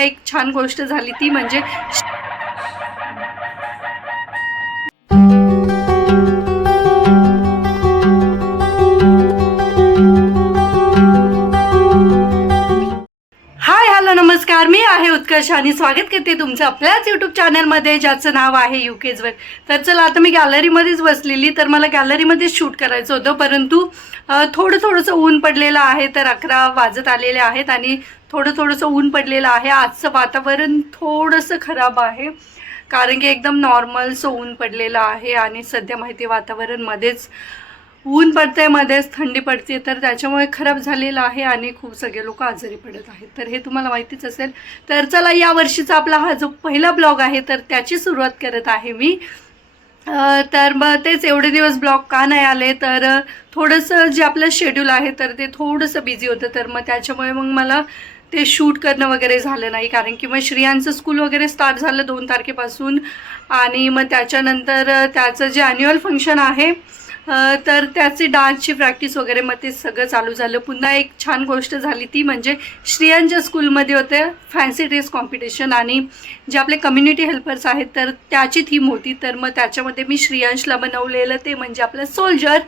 एक छान गोष्ट झाली ती म्हणजे नमस्कार मी आहे उत्कर्ष आणि स्वागत करते तुमचं आपल्याच यूट्यूब चॅनलमध्ये ज्याचं नाव आहे युकेजवर तर चला आता मी गॅलरीमध्येच बसलेली तर मला गॅलरीमध्येच शूट करायचं होतं परंतु थोडं थोडंसं ऊन पडलेलं आहे तर अकरा वाजत आलेले आहेत आणि थोडं थोडंसं ऊन पडलेलं आहे. आजचं वातावरण थोडंसं खराब आहे कारण की एकदम नॉर्मलसं ऊन पडलेलं आहे आणि सध्या माहिती वातावरणमध्येच ऊन पडते मध्येच थंडी पडते तर त्याच्यामुळे खराब झालेलं आहे आणि खूप सगळे लोक आजारी पडत आहेत. तर हे तुम्हाला माहितीच असेल. तर चला या वर्षीचा आपला हा जो पहिला ब्लॉग आहे तर त्याची सुरुवात करत आहे मी. तर मग तेच एवढे दिवस ब्लॉग का नाही आले तर थोडंसं जे आपलं शेड्यूल आहे तर ते थोडंसं बिझी होतं. तर मग त्याच्यामुळे मग मला ते शूट करणं वगैरे झालं नाही. कारण की मग श्रियांचं स्कूल वगैरे स्टार्ट झालं दोन तारखेपासून. आणि मग त्याच्यानंतर त्याचं जे ॲन्युअल फंक्शन आहे तर त्याचे डान्सची प्रॅक्टिस वगैरे मग ते सगळं चालू झालं. पुन्हा एक छान गोष्ट झाली ती म्हणजे श्रियांच्या स्कूलमध्ये होते फॅन्सी ड्रेस कॉम्पिटिशन आणि जे आपले कम्युनिटी हेल्पर्स आहेत तर त्याची थीम होती. तर मग त्याच्यामध्ये मी श्रियांशला बनवलेलं ते म्हणजे आपलं सोल्जर.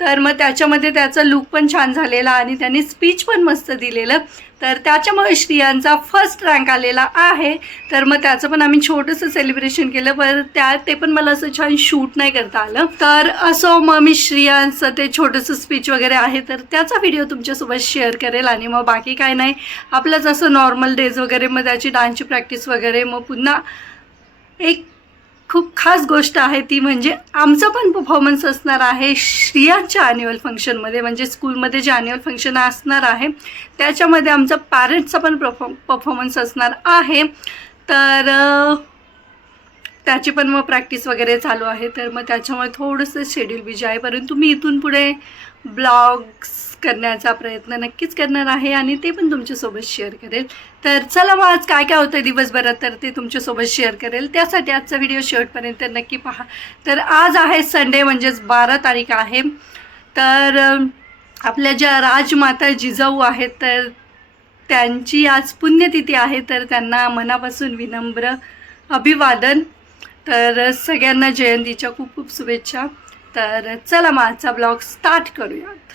तर मग त्याच्यामध्ये त्याचा लुक पण छान झालेला आणि त्यांनी स्पीच पण मस्त दिलेलं. तर त्याच्यामुळे श्रियांचा फर्स्ट रँक आलेला आहे. तर मग त्याचं पण आम्ही छोटंसं सेलिब्रेशन केलं. पण त्या ते पण मला असं छान शूट नाही करता आलं. तर असं मग मी श्रियांचं ते छोटंसं स्पीच वगैरे आहे तर त्याचा व्हिडिओ तुमच्यासोबत शेअर करेल आणि मग बाकी काय नाही. आपलंच असं नॉर्मल डेज वगैरे मग त्याची डान्सची प्रॅक्टिस वगैरे मग पुन्हा एक खूप खास गोष्ट आहे ती म्हणजे आमचा पण परफॉर्मन्स असणार आहे श्रियांच्या ॲन्युअल फंक्शनमध्ये म्हणजे स्कूलमध्ये जे ॲन्युअल फंक्शन असणार आहे त्याच्यामध्ये आमचा पॅरेंट्सचा पण परफॉर्म परफॉर्मन्स असणार आहे. तर त्याची पण मग प्रॅक्टिस वगैरे चालू आहे. तर मग त्याच्यामुळे थोडंसं शेड्यूल बिजी आहे. परंतु मी इथून पुढे ब्लॉग्स करण्याचा प्रयत्न नक्कीच करणार आहे आणि ते पण तुमच्यासोबत शेअर करेल. तर चला मग आज काय काय होतं दिवसभरात तर ते तुमच्यासोबत शेअर करेल. त्यासाठी आजचा व्हिडिओ शेवटपर्यंत नक्की पहा. तर आज आहे संडे म्हणजेच बारा तारीख आहे. तर आपल्या ज्या राजमाता जिजाऊ आहेत तर त्यांची आज पुण्यतिथी आहे. तर त्यांना मनापासून विनम्र अभिवादन. तर सगळ्यांना जयंतीच्या खूप खूप शुभेच्छा. तर चला मग आजचा ब्लॉग स्टार्ट करूयात.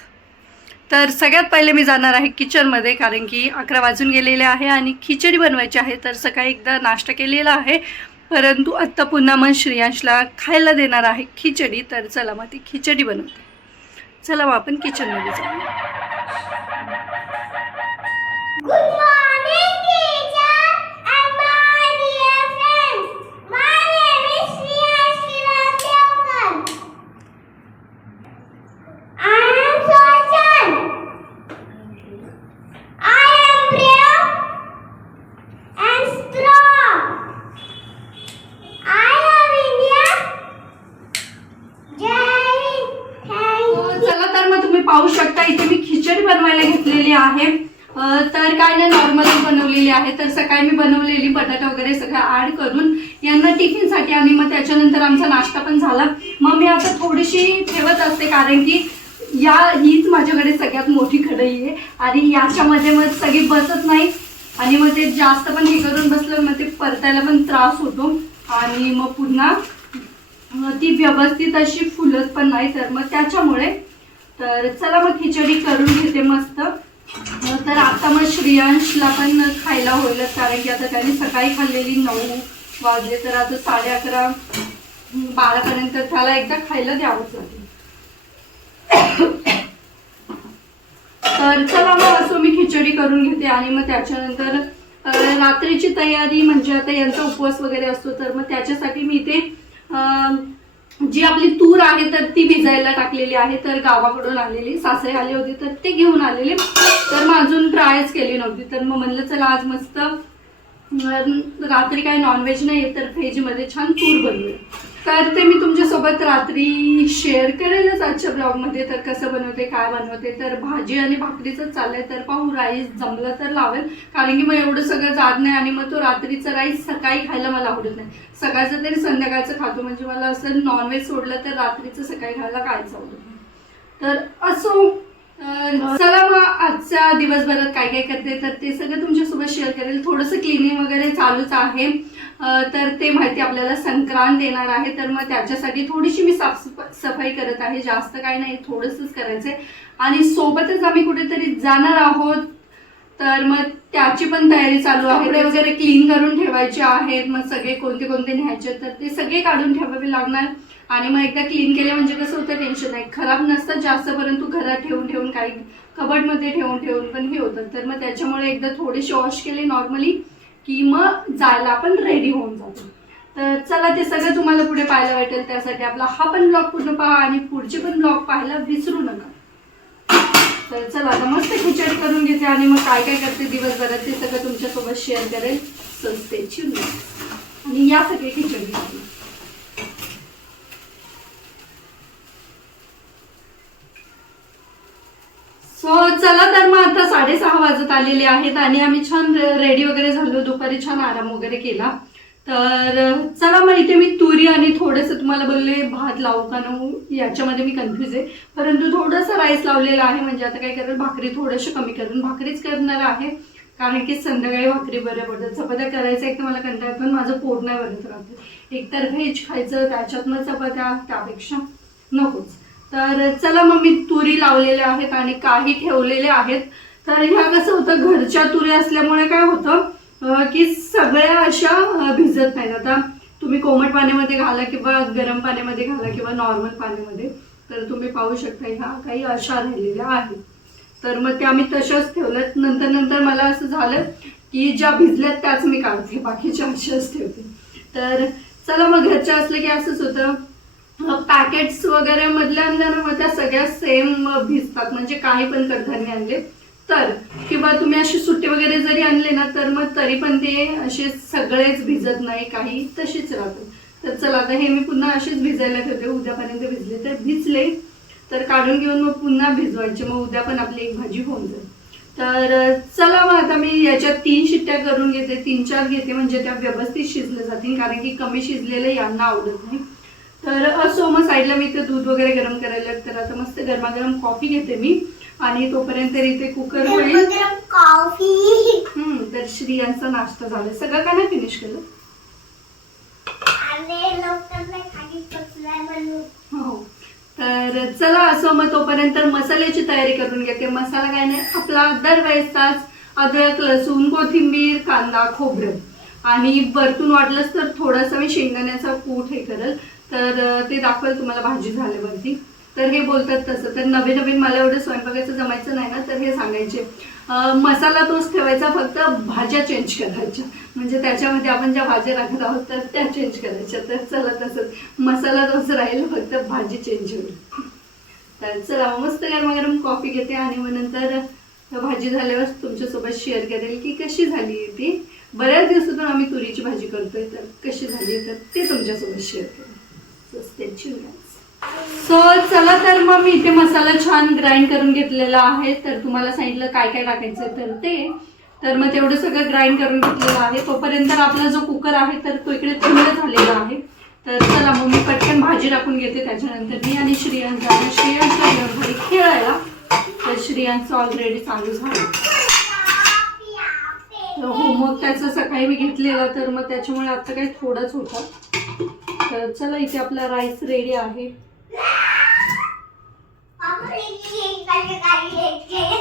तर सगळ्यात पहिले मी जाणार आहे किचनमध्ये कारण की अकरा वाजून गेलेले आहे आणि खिचडी बनवायची आहे. तर सकाळी एकदा नाश्ता केलेला आहे. परंतु आत्ता पुन्हा मग श्रियांशला खायला देणार आहे खिचडी. तर चला मग ती खिचडी बनवते. चला मग आपण किचनमध्ये जाऊया Good morning, teacher and my dear friends. My name is Sriyash Kiran I am Sachin. I am brave and strong. I love India. Jai Hind. Thank you. चला तर मग तुम्ही पाहू शकता इथे मी खिचडी बनवायला घेतलेली आहे अं, तर काय नाही नॉर्मली बनवलेली आहे तर सकाळी मी बनवलेली बटाटा वगैरे सगळं ॲड करून यांना टिफिनसाठी आणि मग त्याच्यानंतर आमचा नाश्ता पण झाला मग मी आता थोडीशी ठेवत असते कारण की या हीच माझ्याकडे सगळ्यात मोठी कढई आहे. आणि याच्यामध्ये मग सगळी बसत नाही. आणि मग ते जास्त पण हे करून बसलं मग ते परतायला पण त्रास होतो. आणि मग पुन्हा ती व्यवस्थित अशी फुलत पण नाही. तर मग त्याच्यामुळे तर चला मग खिचडी करून घेते मस्त. तर आता मग श्रियांशला पण खायला होईलच कारण की आता त्यांनी सकाळी खाल्लेली नऊ वाजले तर आता साडे अकरा बारापर्यंत त्याला एकदा खायला द्यावंच लागेल. तर चला मग असं मी खिचडी करून घेते आणि मग त्याच्यानंतर रात्रीची तयारी म्हणजे आता यांचा उपवास वगैरे असतो तर मग त्याच्यासाठी मी इथे जी आपली तूर आहे तर ती भिजायला टाकलेली आहे तर गावाकडून आलेली सासरे आले होते तर ते घेऊन आलेले. तर मग अजून ट्रायच केली नव्हती. तर मग म्हणलं चला आज मस्त रात्री काही नॉनव्हेज नाही आहे तर व्हेजमध्ये छान तूर बनवूया तर ते मी तुमच्यासोबत रात्री शेअर करेलच आजच्या ब्लॉगमध्ये तर कसं बनवते काय बनवते तर भाजी आणि भाकरीचं चाललंय तर पाहू राईस जमलं तर लावेल. कारण की मग एवढं सगळं जात नाही आणि मग तो रात्रीचा राईस सकाळी खायला मला आवडत नाही. सकाळचं तरी संध्याकाळचं खातो. म्हणजे मला असं नॉनव्हेज सोडलं तर रात्रीचं सकाळी खायला कायच आवडत नाही. तर असो चला मग आजच्या दिवसभरात काय काय करते तर ते सगळं तुमच्यासोबत शेअर करेल. थोडंसं क्लिनिंग वगैरे चालूच आहे. तर ते माहिती आपल्याला संक्रांत देणार आहे. तर मग त्याच्यासाठी थोडीशी मी साफ सफाई करत आहे. जास्त काही नाही थोडंसंच करायचंय. आणि सोबतच आम्ही कुठेतरी जाणार आहोत. तर मग त्याची पण तयारी चालू आहे. कपडे वगैरे क्लीन करून ठेवायचे आहेत. मग सगळे कोणते कोणते न्यायचे तर ते सगळे काढून ठेवावे लागणार. आणि मग एकदा क्लीन केले म्हणजे कसं होतं टेन्शन नाही. खराब नसतं जास्त परंतु घरात ठेवून ठेवून काही कबडमध्ये ठेवून ठेवून पण हे होतं. तर मग त्याच्यामुळे एकदा थोडेसे वॉश केले नॉर्मली की मग जायला आपण रेडी होऊन जातो. तर चला ते सगळं तुम्हाला पुढे पाहायला वाटेल त्यासाठी आपला हा पण ब्लॉग पूर्ण पहा आणि पुढचे पण ब्लॉग पाहायला विसरू नका. तर चला आता मस्त खिचडी करून घेते आणि मग काय काय करते दिवसभरात ते सगळं तुमच्यासोबत शेअर करेल. संस्थेची आणि या सगळे खिचडी सो चला तर मग आता साडेसहा वाजत आलेले आहेत आणि आम्ही छान रेडी वगैरे झालो दुपारी छान आराम वगैरे केला. तर चला मग इथे मी तुरी आणि थोडंसं तुम्हाला बोलले भात लावू का नऊ? याच्यामध्ये मी कन्फ्यूज आहे. परंतु थोडंसं राईस लावलेलं आहे म्हणजे आता काय करेल भाकरी थोडंसं कमी करून भाकरीच करणार आहे. कारण की संध्याकाळी भाकरी बऱ्या पडतात चपात्या करायचं एक तर मला कंटाळ पण माझं पोट नाही भरत राहतं. एकतर व्हेज खायचं त्याच्यात मग चपात्या त्यापेक्षा नकोच. तर चला मग मी तुरी लावलेल्या आहेत आणि काही ठेवलेले आहेत. तर ह्या कसं होतं घरच्या तुरी असल्यामुळे काय होतं की सगळ्या अशा भिजत नाहीत. आता तुम्ही कोमट पाण्यामध्ये घाला किंवा गरम पाण्यामध्ये घाला किंवा नॉर्मल पाण्यामध्ये तर तुम्ही पाहू शकता ह्या काही अशा राहिलेल्या आहेत. तर मग त्या मी तशाच ठेवल्यात. नंतर नंतर मला असं झालं की ज्या भिजल्यात त्याच मी काढते बाकीच्या अशाच ठेवते. तर चला मग घरच्या असलं की असंच होतं. पॅकेट्स वगैरे मधल्या आणल्या ना मग त्या सगळ्या सेम भिजतात. म्हणजे काही पण कडधान्य आणले तर. किंवा तुम्ही अशी सुट्टी वगैरे जरी आणले ना तर मग तरी पण ते असे सगळेच भिजत नाही काही तशीच राहतात. तर चला आता हे मी पुन्हा असेच भिजायला ठेवते. उद्यापर्यंत भिजले तर भिजले. तर काढून घेऊन मग पुन्हा भिजवायचे. मग उद्या पण आपली एक भाजी होऊन जाईल. तर चला मग आता मी याच्यात तीन शिट्ट्या करून घेते. तीन चार घेते. म्हणजे त्या व्यवस्थित शिजल्या जातील. कारण की कमी शिजलेलं यांना आवडत नाही. तर असो मग साईडला मी इथे दूध वगैरे गरम करायला तर आता मस्त गरमागरम कॉफी घेते मी. आणि तोपर्यंत इथे कुकर होईल गरम कॉफी हम्म, तर श्रियांचा नाश्ता झाला. सगळं काय नाही फिनिश केलं? म्हणून. हो तर चला असं मग तोपर्यंत मसाल्याची तयारी करून घेते. मसाला काय नाही आपला दरवेळेसचाच अद्रक लसूण कोथिंबीर कांदा खोबरं. आणि वरतून वाटलंच तर थोडासा मी शेंगदाण्याचा कूट हे करेल. तर ते दाखवेल तुम्हाला भाजी झाल्यावरती. तर हे बोलतात तसं. तर नवीन नवीन मला एवढं स्वयंपाकाचं जमायचं नाही ना तर हे सांगायचे. मसाला तोच ठेवायचा फक्त भाज्या चेंज करायच्या. म्हणजे त्याच्यामध्ये आपण ज्या भाज्या टाकत आहोत तर त्या चेंज करायच्या. तर चला तसंच मसाला तोच राहील फक्त भाजी चेंज होईल. तर चला मग गरम गरम कॉफी घेते आणि मग नंतर भाजी झाल्यावर तुमच्यासोबत शेअर करेल की कशी झाली ती. बऱ्याच दिवसातून आम्ही तुरीची भाजी करतोय तर कशी झाली तर ते तुमच्यासोबत शेअर करेल. सो चला तर मग मी इथे मसाला छान ग्राइंड करून घेतलेला आहे. तर तुम्हाला सांगितलं काय काय टाकायचं तर ते. तर मग तेवढं सगळं ग्राइंड करून घेतलेलं आहे. तोपर्यंत आपला जो कुकर आहे तर तो इकडे थंड झालेला आहे. तर चला मग मी पटकन भाजी टाकून घेते. त्याच्यानंतर मी आणि श्रियांश जाणार श्रियांशला घेऊन घरी खेळायला. तर श्रियांचं ऑलरेडी चालू झालं. हो होमवर्क त्याचं सकाळी मी घेतलेला. तर मग त्याच्यामुळे आता काही थोडंच होतं. तर चला इथे आपला राईस रेडी आहे.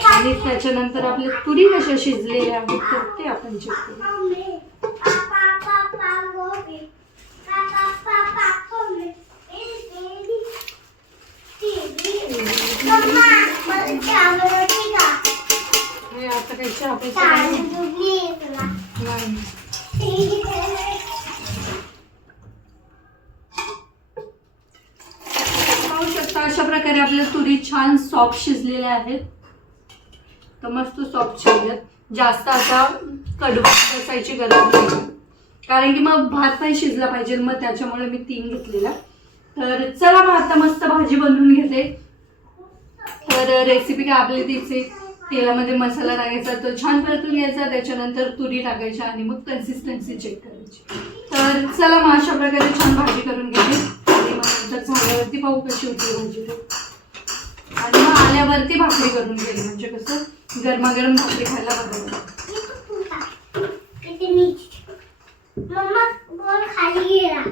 आणि त्याच्यानंतर आपल्या तुरी कशा शिजलेल्या आहेत तर ते आपण चेक करू. हे आता काही चहा प्यायचं काही नाही. पाहू शकता अशा प्रकारे आपल्या तुरी छान सॉफ्ट शिजलेल्या आहेत. तर मस्त सॉफ्ट शिजल्यात जास्त आता कडवा बसायची गरज नाही. कारण की मग भात नाही शिजला पाहिजे मग त्याच्यामुळे मी तीन घेतलेला तर चला मग आता मस्त भाजी बनवून घेते. तर रेसिपी काय आपली तिचे तेलामध्ये मसाला टाकायचा तो छान परतून घ्यायचा त्याच्यानंतर तुरी टाकायच्या आणि मग कन्सिस्टन्सी चेक करायची. तर चला मग अशा प्रकारे छान भाजी करून घेते. आणि मग नंतर झाल्यावरती पाहू कशी होती भाजी. आणि मग आल्यावरती भाकरी करून गेली म्हणजे कसं? गरमागरम भाकरी खायला बोल खाली गेला.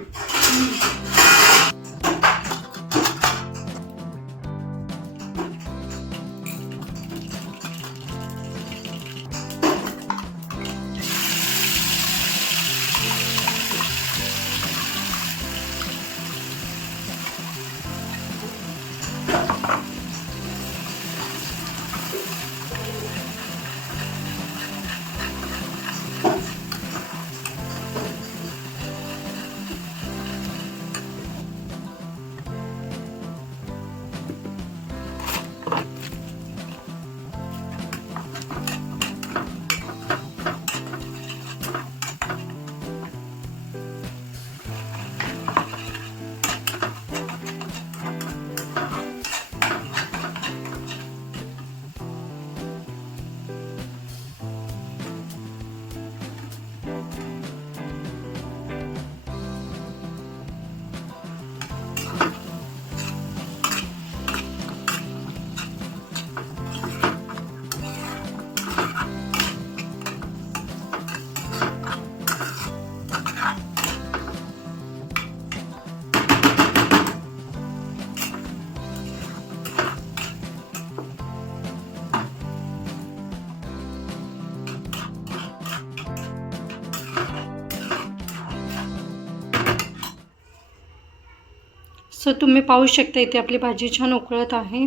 सो तुम्ही पाहू शकता इथे आपली भाजी छान उकळत आहे.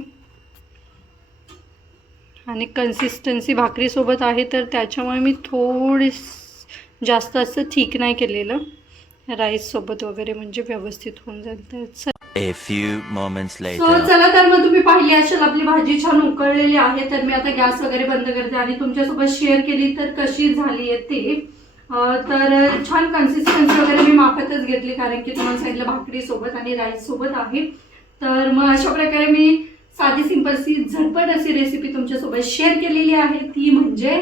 आणि कन्सिस्टन्सी भाकरीसोबत आहे तर त्याच्यामुळे मी थोडी जास्त असं ठीक नाही केलेलं. राईससोबत वगैरे म्हणजे व्यवस्थित होऊन जाईल तर चल A few moments later. चला तर मग तुम्ही पाहिली असेल आपली भाजी छान उकळलेली आहे तर मी आता गॅस वगैरे बंद करते आणि तुमच्यासोबत शेअर केली तर कशी झाली आहे ते. तर छान कन्सिस्टन्सी वगैरे मी माफतच घेतली कारण की तुम्हाला सांगितलं भाकरी सोबत आणि राईस सोबत आहे. तर मग अशा प्रकारे मी साधी सिंपलची झटपट अशी रेसिपी तुमच्यासोबत शेअर केलेली आहे. ती म्हणजे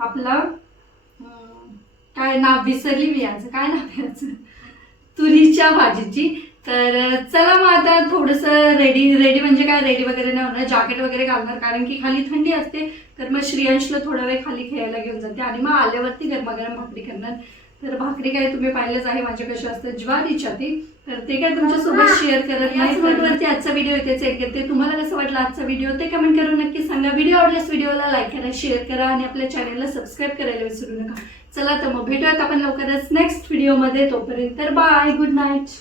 आपला काय नाव विसरली मी याचं काय नाव याचं? तुरीच्या भाजीची. तर चला मग आता थोडंसं रेडी रेडी म्हणजे काय? रेडी वगैरे नाही होणार जॅकेट वगैरे घालणार कारण की खाली थंडी असते. तर मग श्रेयांशला थोडा वेळ खाली खेळायला घेऊन जाते. आणि मग आल्यावरती गरमागरम भाकरी करणार. तर भाकरी काय तुम्ही पाहिलेच आहे माझ्या कशा असतात ज्वारीच्या ती तर ते काय तुमच्यासोबत शेअर करत नाही. आजचा व्हिडिओ इथेच एक येते तुम्हाला कसं वाटलं आजचा व्हिडिओ ते कमेंट करून नक्की सांगा. व्हिडिओ आवडल्यास व्हिडिओला लाईक करा शेअर करा आणि आपल्या चॅनलला सबस्क्राईब करायला विसरू नका. चला तर मग भेटूयात आपण लवकरच नेक्स्ट व्हिडिओमध्ये तोपर्यंत तर बाय गुड नाईट